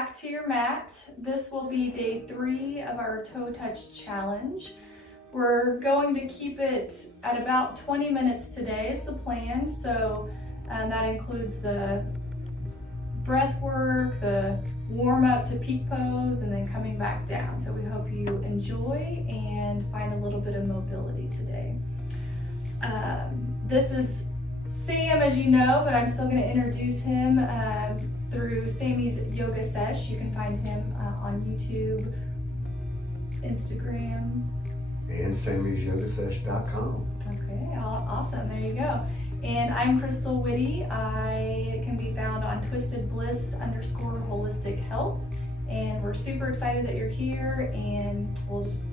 back to your mat. This will be day 3 of our toe touch challenge. We're going to keep it at about 20 minutes today is the plan. So that includes the breath work, the warm up to peak pose, and then coming back down. So we hope you enjoy and find a little bit of mobility today. This is Sam, as you know, but I'm still going to introduce him through Sammy's Yoga Sesh. You can find him on YouTube, Instagram, and sammysyogasesh.com. Okay, awesome. There you go. And I'm Crystal Whitty. I can be found on twistedbliss_holistic health. And we're super excited that you're here, and we'll just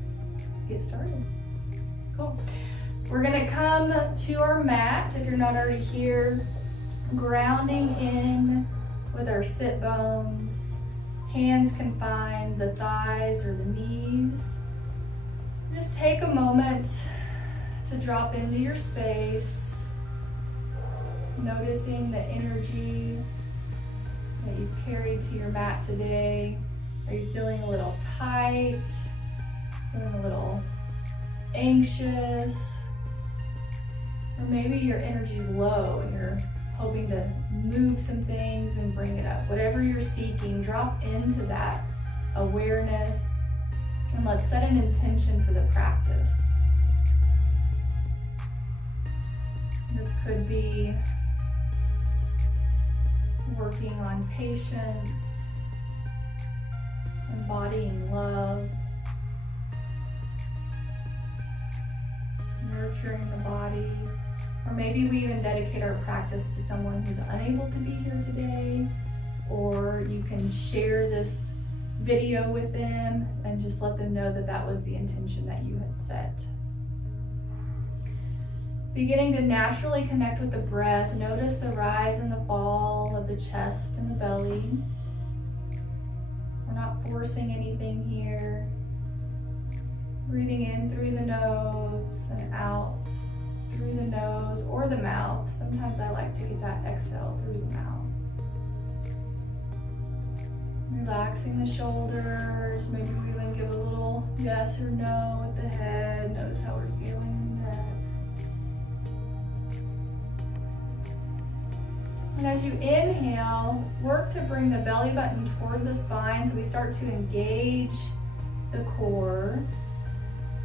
get started. Cool. We're gonna come to our mat, if you're not already here, grounding in with our sit bones. Hands can find the thighs or the knees. Just take a moment to drop into your space, noticing the energy that you've carried to your mat today. Are you feeling a little tight, feeling a little anxious? Or maybe your energy's low and you're hoping to move some things and bring it up. Whatever you're seeking, drop into that awareness, and let's set an intention for the practice. This could be working on patience, embodying love, nurturing the body. Or maybe we even dedicate our practice to someone who's unable to be here today, or you can share this video with them and just let them know that that was the intention that you had set. Beginning to naturally connect with the breath, notice the rise and the fall of the chest and the belly. We're not forcing anything here. Breathing in through the nose and out through the nose or the mouth. Sometimes I like to get that exhale through the mouth. Relaxing the shoulders. Maybe we even give a little yes or no with the head. Notice how we're feeling in the neck. And as you inhale, work to bring the belly button toward the spine so we start to engage the core.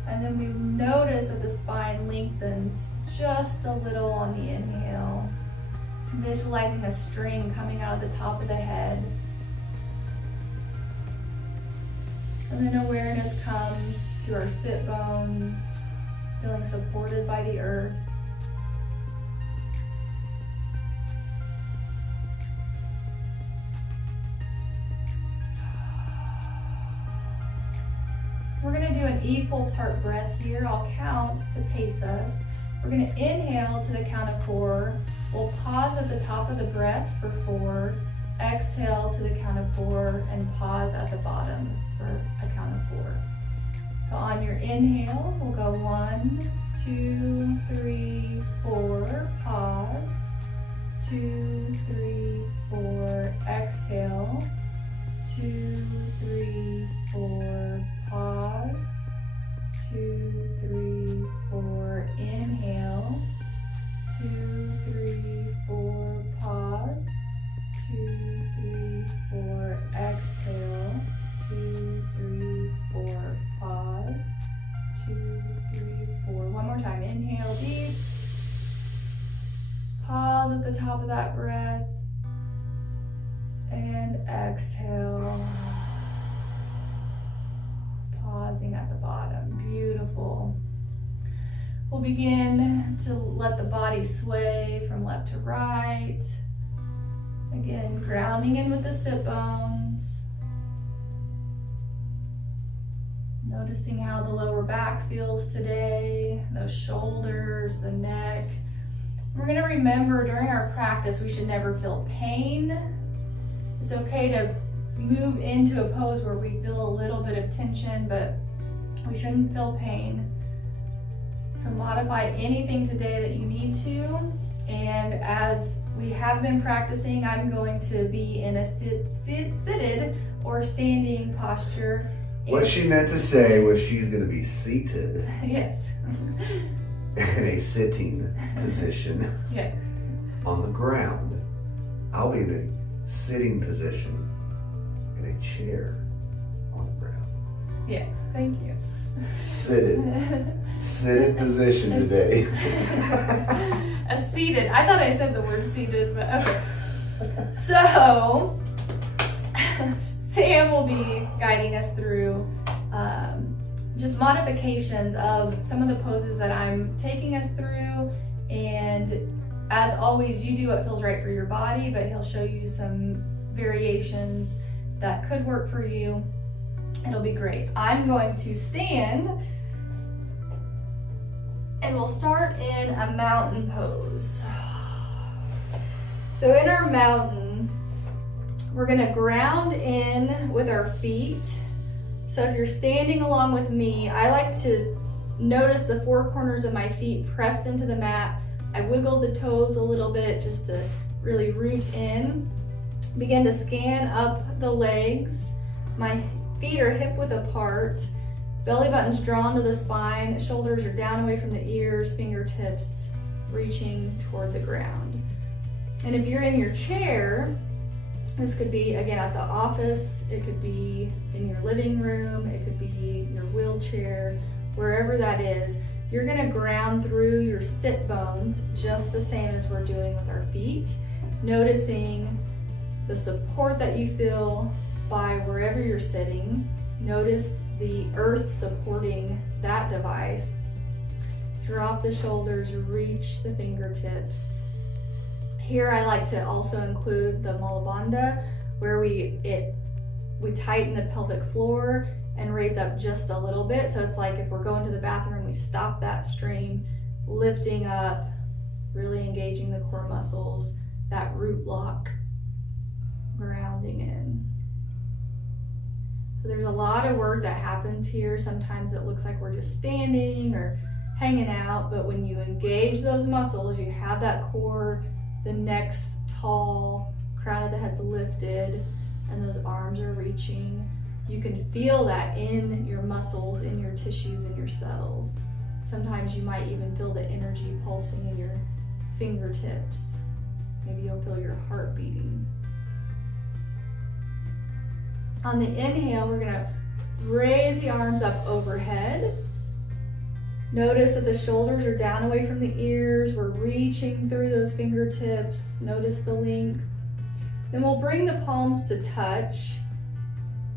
And then we notice that the spine lengthens just a little on the inhale, visualizing a string coming out of the top of the head. And then awareness comes to our sit bones, feeling supported by the earth. We're going to do an equal part breath here. I'll count to pace us. We're going to inhale to the count of 4. We'll pause at the top of the breath for 4. Exhale to the count of 4 and pause at the bottom for a count of 4. So on your inhale, we'll go 1, 2, 3, 4. Pause. 2, 3, 4. Exhale. 2, 3, 4. Pause. 2, 3, 4. Inhale. 2, 3, 4. Pause. 2, 3, 4. Exhale. 2, 3, 4. Pause. 2, 3, 4. One more time. Inhale deep. Pause at the top of that breath. And exhale. Pausing at the bottom. Beautiful. We'll begin to let the body sway from left to right. Again, grounding in with the sit bones. Noticing how the lower back feels today, those shoulders, the neck. We're going to remember during our practice we should never feel pain. It's okay to move into a pose where we feel a little bit of tension, but we shouldn't feel pain. So modify anything today that you need to. And as we have been practicing, I'm going to be in a seated or standing posture. What she meant to say was she's going to be seated Yes. in a sitting position Yes. on the ground. I'll be in a sitting position in a chair on the ground. Yes, thank you. Seated position today. A seated. I thought I said the word seated, but okay. So, Sam will be guiding us through just modifications of some of the poses that I'm taking us through. And as always, you do what feels right for your body, but he'll show you some variations that could work for you. It'll be great. I'm going to stand and we'll start in a mountain pose. So in our mountain, we're gonna ground in with our feet. So if you're standing along with me, I like to notice the four corners of my feet pressed into the mat. I wiggle the toes a little bit just to really root in. Begin to scan up the legs. My feet are hip width apart. Belly button's drawn to the spine. Shoulders are down away from the ears. Fingertips reaching toward the ground. And if you're in your chair, this could be, again, at the office, it could be in your living room, it could be your wheelchair, wherever that is, you're gonna ground through your sit bones just the same as we're doing with our feet, noticing the support that you feel by wherever you're sitting. Notice the earth supporting that device. Drop the shoulders, reach the fingertips. Here I like to also include the Malabandha, where we tighten the pelvic floor and raise up just a little bit. So it's like if we're going to the bathroom, we stop that stream, lifting up, really engaging the core muscles, that root block, grounding in. So there's a lot of work that happens here. Sometimes it looks like we're just standing or hanging out, but when you engage those muscles, you have that core, the neck's tall, crown of the head's lifted, and those arms are reaching. You can feel that in your muscles, in your tissues, in your cells. Sometimes you might even feel the energy pulsing in your fingertips. Maybe you'll feel your heart beating. On the inhale, we're gonna raise the arms up overhead. Notice that the shoulders are down away from the ears. We're reaching through those fingertips. Notice the length. Then we'll bring the palms to touch.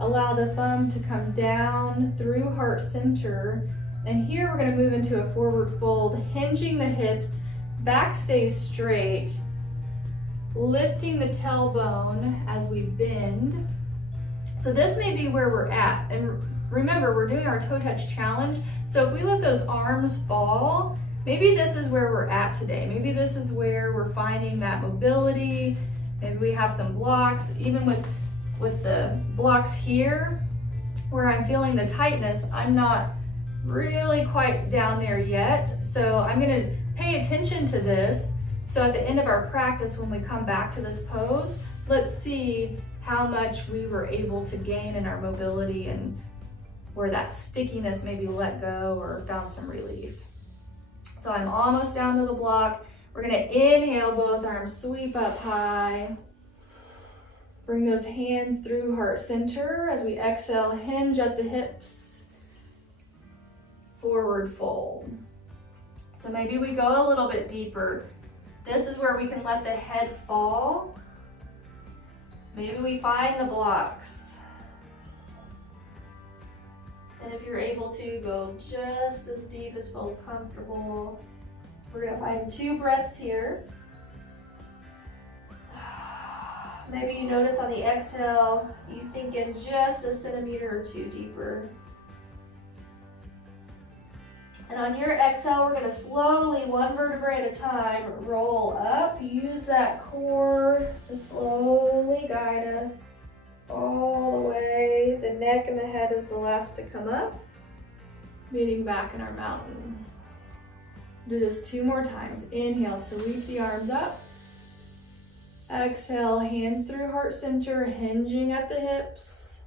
Allow the thumb to come down through heart center. And here we're gonna move into a forward fold, hinging the hips, back stays straight, lifting the tailbone as we bend. So this may be where we're at. And remember, we're doing our toe touch challenge. So if we let those arms fall, maybe this is where we're at today. Maybe this is where we're finding that mobility. Maybe we have some blocks, even with the blocks here, where I'm feeling the tightness, I'm not really quite down there yet. So I'm gonna pay attention to this. So at the end of our practice, when we come back to this pose, let's see how much we were able to gain in our mobility and where that stickiness maybe let go or found some relief. So I'm almost down to the block. We're gonna inhale, both arms sweep up high. Bring those hands through heart center. As we exhale, hinge at the hips. Forward fold. So maybe we go a little bit deeper. This is where we can let the head fall. Maybe we find the blocks. And if you're able to, go just as deep as feels comfortable. We're gonna find 2 breaths here. Maybe you notice on the exhale, you sink in just a centimeter or 2 deeper. And on your exhale, we're gonna slowly, 1 vertebrae at a time, roll up. Use that core to slowly guide us all the way. The neck and the head is the last to come up. Meeting back in our mountain. Do this 2 more times. Inhale, sweep the arms up. Exhale, hands through heart center, hinging at the hips.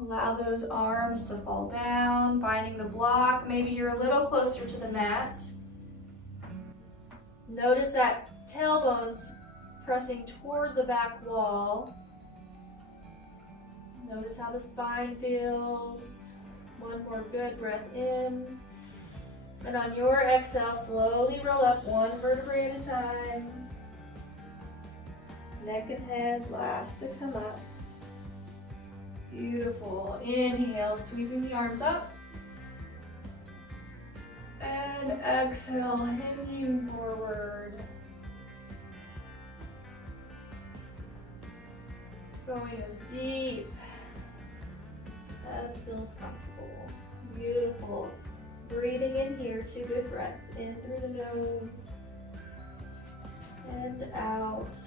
Allow those arms to fall down, finding the block. Maybe you're a little closer to the mat. Notice that tailbones pressing toward the back wall. Notice how the spine feels. One more good breath in. And on your exhale, slowly roll up one vertebrae at a time. Neck and head last to come up. Beautiful. Inhale, sweeping the arms up. And exhale, hinging forward. Going as deep as feels comfortable. Beautiful. Breathing in here, 2 good breaths. In through the nose and out.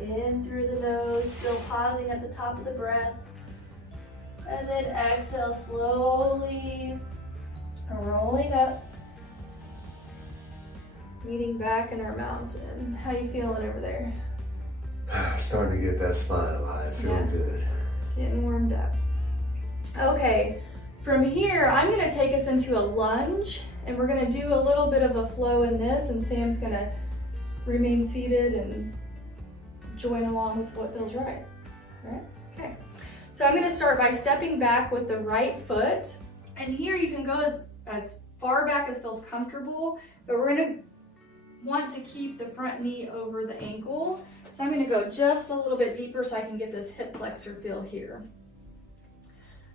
In through the nose, still pausing at the top of the breath. And then exhale slowly, rolling up. Meeting back in our mountain. How you feeling over there? Starting to get that spine alive, feeling good. Getting warmed up. Okay, from here, I'm gonna take us into a lunge, and we're gonna do a little bit of a flow in this, and Sam's gonna remain seated and join along with what feels right, Okay, so I'm gonna start by stepping back with the right foot, and here you can go as far back as feels comfortable, but we're gonna want to keep the front knee over the ankle. So I'm gonna go just a little bit deeper so I can get this hip flexor feel here.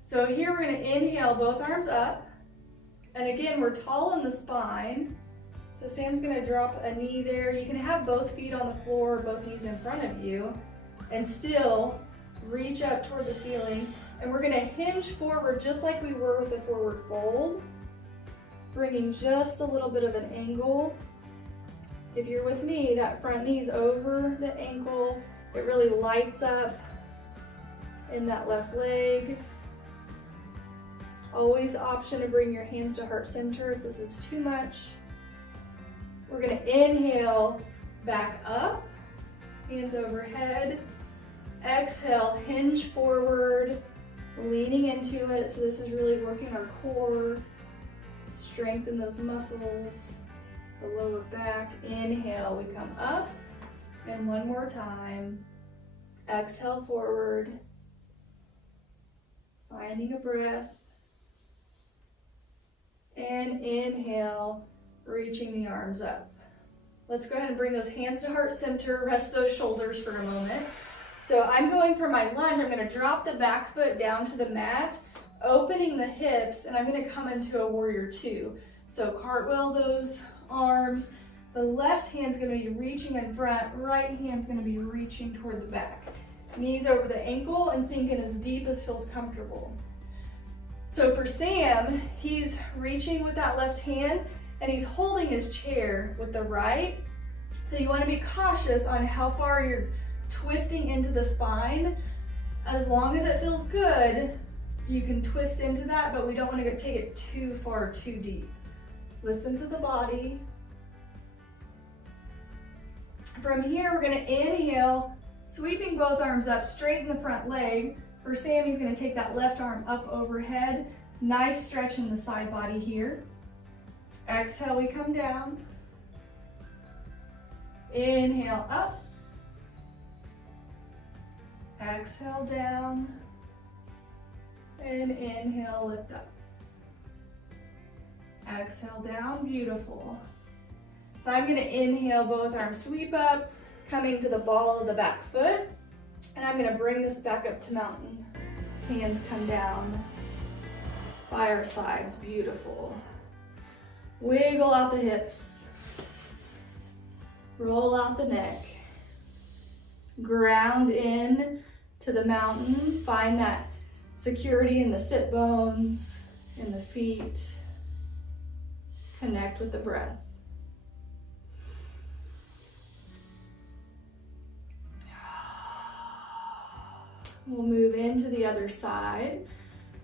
So here we're gonna inhale both arms up, and again, we're tall in the spine. So Sam's gonna drop a knee there. You can have both feet on the floor, both knees in front of you, and still reach up toward the ceiling. And we're gonna hinge forward just like we were with the forward fold, bringing just a little bit of an angle. If you're with me, that front knee's over the ankle. It really lights up in that left leg. Always option to bring your hands to heart center if this is too much. We're gonna inhale, back up, hands overhead. Exhale, hinge forward, leaning into it. So this is really working our core, strengthen those muscles, the lower back. Inhale, we come up, and one more time. Exhale forward, finding a breath. And inhale, reaching the arms up. Let's go ahead and bring those hands to heart center, rest those shoulders for a moment. So I'm going for my lunge. I'm gonna drop the back foot down to the mat, opening the hips, and I'm gonna come into a warrior 2. So cartwheel those arms. The left hand's gonna be reaching in front, right hand's gonna be reaching toward the back. Knees over the ankle and sink in as deep as feels comfortable. So for Sam, he's reaching with that left hand and he's holding his chair with the right. So you want to be cautious on how far you're twisting into the spine. As long as it feels good, you can twist into that, but we don't want to take it too far, too deep. Listen to the body. From here, we're going to inhale, sweeping both arms up, straighten the front leg. For Sam, he's going to take that left arm up overhead. Nice stretch in the side body here. Exhale, we come down. Inhale, up. Exhale, down. And inhale, lift up. Exhale, down, beautiful. So I'm gonna inhale, both arms sweep up, coming to the ball of the back foot. And I'm gonna bring this back up to mountain. Hands come down by our sides, beautiful. Wiggle out the hips. Roll out the neck. Ground in to the mountain. Find that security in the sit bones, in the feet. Connect with the breath. We'll move into the other side.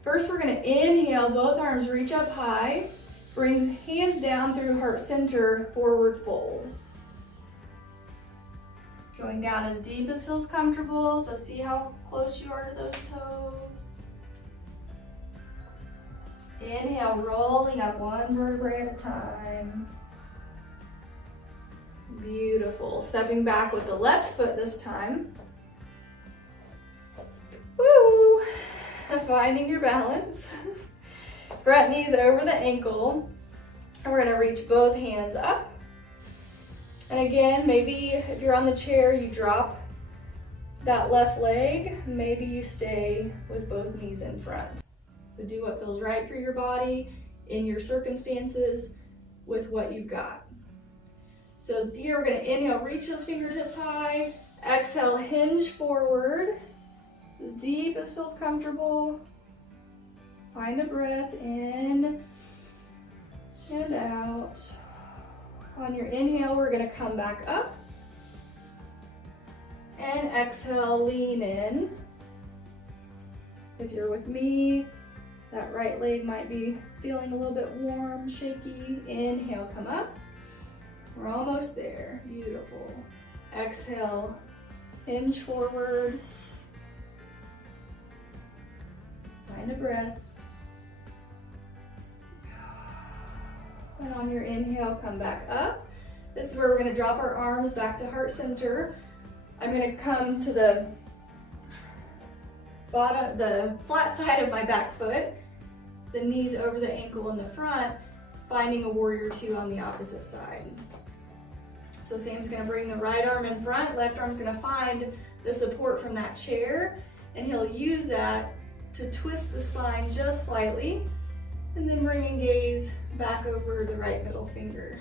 First, we're gonna inhale, both arms reach up high. Bring hands down through heart center, forward fold. Going down as deep as feels comfortable, so see how close you are to those toes. Inhale, rolling up one vertebrae at a time. Beautiful. Stepping back with the left foot this time. Woo! Finding your balance. Front knees over the ankle. And we're gonna reach both hands up. And again, maybe if you're on the chair, you drop that left leg. Maybe you stay with both knees in front. So do what feels right for your body in your circumstances with what you've got. So here we're gonna inhale, reach those fingertips high. Exhale, hinge forward. As deep as feels comfortable. Find a breath in and out. On your inhale, we're gonna come back up. And exhale, lean in. If you're with me, that right leg might be feeling a little bit warm, shaky. Inhale, come up. We're almost there. Beautiful. Exhale, hinge forward. Find a breath. And on your inhale, come back up. This is where we're gonna drop our arms back to heart center. I'm gonna come to the bottom, the flat side of my back foot, the knees over the ankle in the front, finding a warrior two on the opposite side. So Sam's gonna bring the right arm in front, left arm's gonna find the support from that chair, and he'll use that to twist the spine just slightly, and then bringing gaze back over the right middle finger.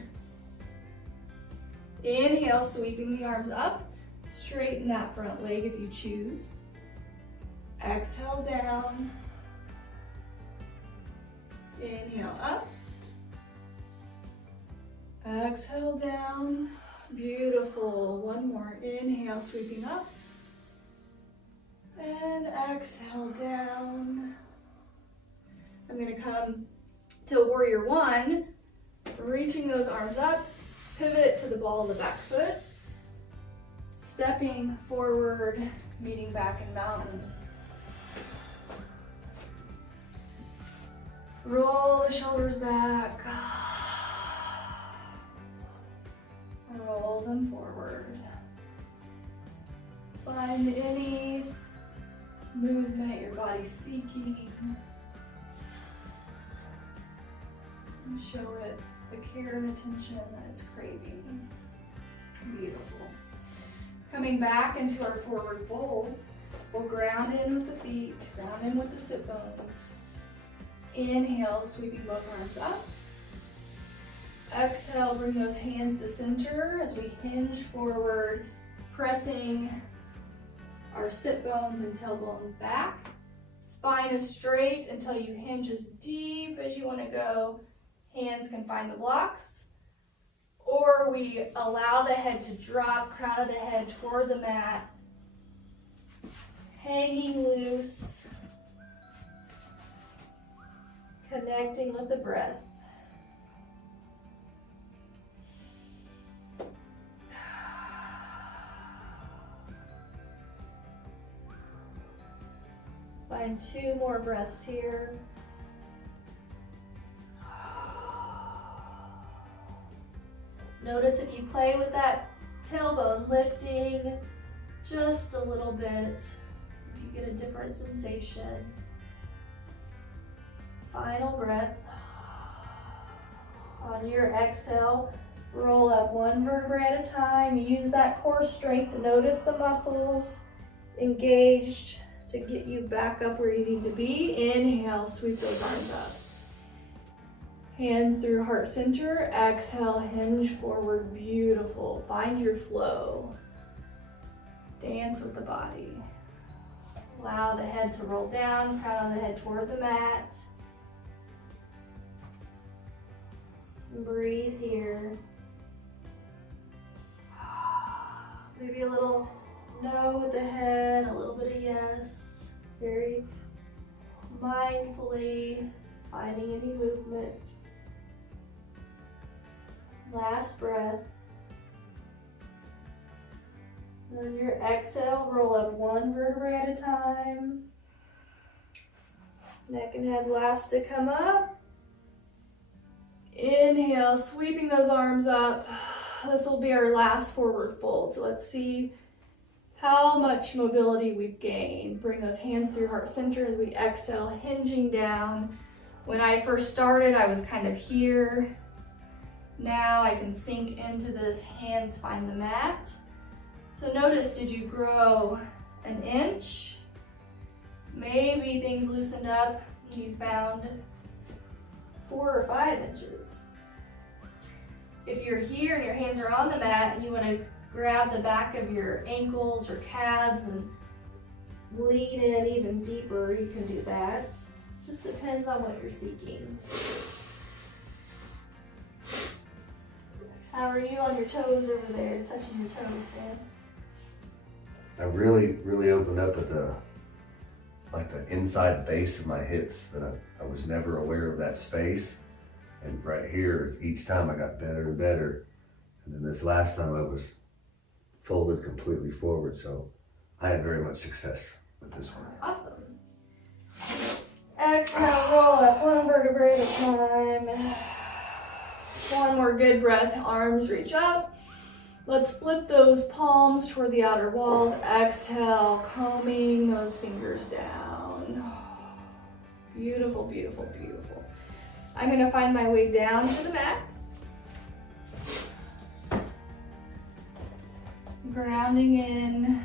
Inhale, sweeping the arms up. Straighten that front leg if you choose. Exhale down. Inhale up. Exhale down. Beautiful. One more. Inhale, sweeping up. And exhale down. I'm gonna come to warrior one, reaching those arms up, pivot to the ball of the back foot, stepping forward, meeting back in mountain. Roll the shoulders back. Roll them forward. Find any movement your body's seeking. And show it the care and attention that it's craving. Beautiful. Coming back into our forward folds, we'll ground in with the feet, ground in with the sit bones. Inhale, sweeping both arms up. Exhale, bring those hands to center as we hinge forward, pressing our sit bones and tailbone back. Spine is straight until you hinge as deep as you want to go. Hands can find the blocks. Or we allow the head to drop, crown of the head toward the mat. Hanging loose. Connecting with the breath. Find 2 more breaths here. Notice if you play with that tailbone lifting just a little bit, if you get a different sensation. Final breath. On your exhale, roll up 1 vertebrae at a time. Use that core strength to notice the muscles engaged to get you back up where you need to be. Inhale, sweep those arms up. Hands through heart center. Exhale, hinge forward. Beautiful. Find your flow. Dance with the body. Allow the head to roll down, crown of the head toward the mat. Breathe here. Maybe a little no with the head, a little bit of yes. Very mindfully finding any movement. Last breath. On your exhale, roll up one vertebrae at a time. Neck and head last to come up. Inhale, sweeping those arms up. This will be our last forward fold. So let's see how much mobility we've gained. Bring those hands through heart center as we exhale, hinging down. When I first started, I was kind of here. Now I can sink into this, hands find the mat. So notice, did you grow an inch? Maybe things loosened up and you found 4 or 5 inches. If you're here and your hands are on the mat and you want to grab the back of your ankles or calves and lean in even deeper, you can do that. Just depends on what you're seeking. How are you on your toes over there, touching your toes, Sam? I really opened up at the inside base of my hips that I was never aware of that space. And right here is each time I got better and better. And then this last time I was folded completely forward. So I had very much success with this one. Awesome. Exhale, roll up one vertebrae at a time. One more good breath, arms reach up. Let's flip those palms toward the outer walls. Exhale, combing those fingers down. Beautiful, beautiful, beautiful. I'm gonna find my way down to the mat. Grounding in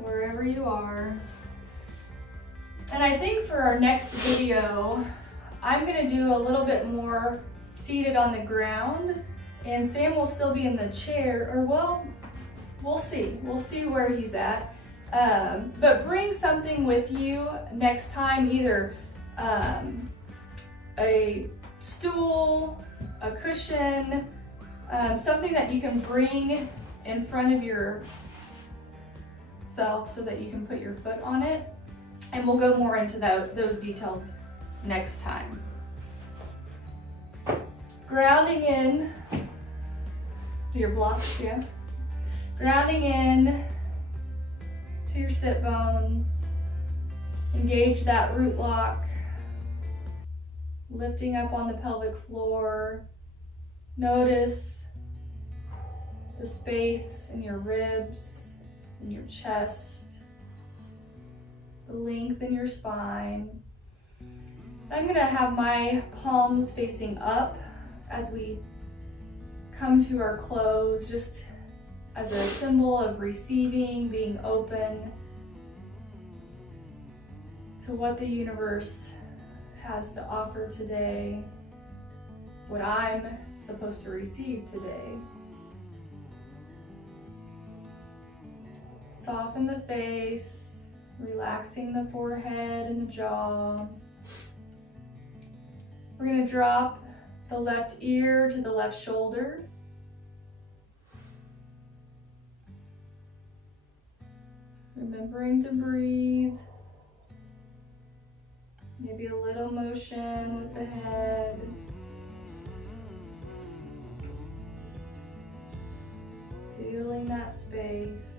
wherever you are. And I think for our next video, I'm gonna do a little bit more seated on the ground, and Sam will still be in the chair, or well, we'll see. We'll see where he's at. But bring something with you next time, either a stool, a cushion, something that you can bring in front of yourself so that you can put your foot on it. And we'll go more into those details next time. Grounding in to your blocks, yeah. Grounding in to your sit bones. Engage that root lock. Lifting up on the pelvic floor. Notice the space in your ribs, in your chest, the length in your spine. I'm gonna have my palms facing up as we come to our close, just as a symbol of receiving, being open to what the universe has to offer today, what I'm supposed to receive today. Soften the face, relaxing the forehead and the jaw. We're going to drop the left ear to the left shoulder. Remembering to breathe. Maybe a little motion with the head. Feeling that space.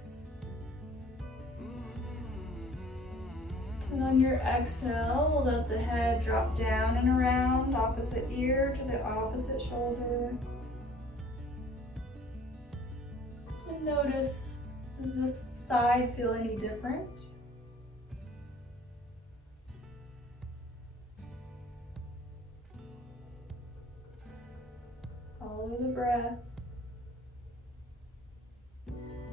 And on your exhale, we'll let the head drop down and around, opposite ear to the opposite shoulder. And notice, does this side feel any different? Follow the breath.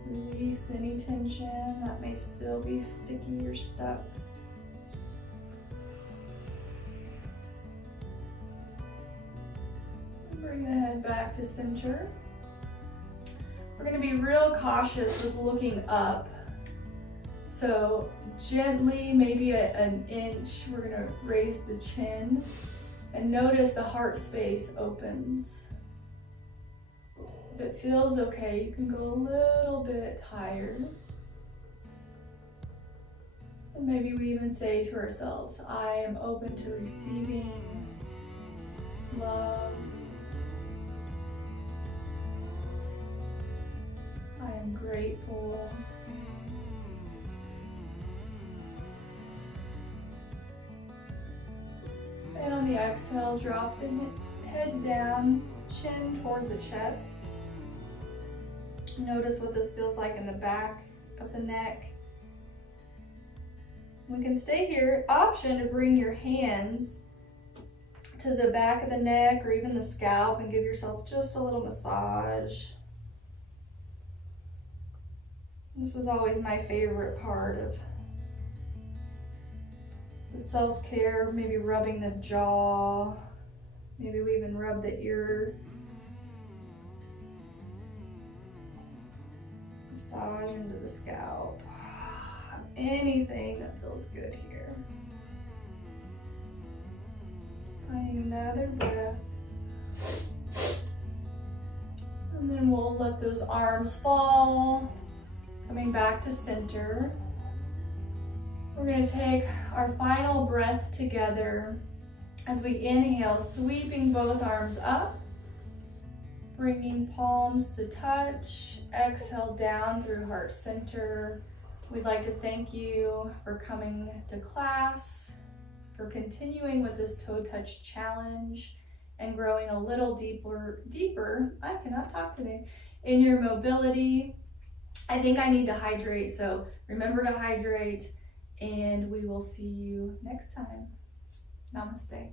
Release any tension that may still be sticky or stuck. Bring the head back to center. We're going to be real cautious with looking up. So gently, maybe an inch, we're going to raise the chin and notice the heart space opens. If it feels okay, you can go a little bit higher. And maybe we even say to ourselves, I am open to receiving love. I am grateful. And on the exhale, drop the head down, chin toward the chest. Notice what this feels like in the back of the neck. We can stay here. Option to bring your hands to the back of the neck or even the scalp and give yourself just a little massage. This was always my favorite part of the self-care, maybe rubbing the jaw, maybe we even rub the ear. Massage into the scalp. Anything that feels good here. Finding another breath. And then we'll let those arms fall. Coming back to center. We're going to take our final breath together as we inhale, sweeping both arms up, bringing palms to touch. Exhale down through heart center. We'd like to thank you for coming to class, for continuing with this toe touch challenge and growing a little deeper, I cannot talk today, in your mobility. I think I need to hydrate, so remember to hydrate, and we will see you next time. Namaste.